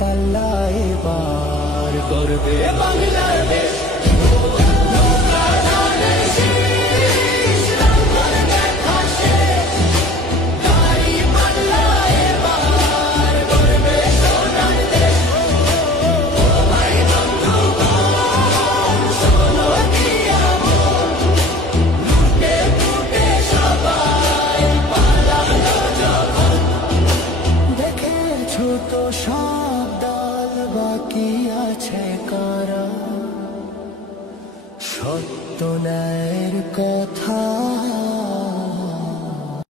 পাল্লা এবার করবে বাংলাদেশ। তো সব দল বাকি আছে কারা, সত্য ন্যায়ের কথা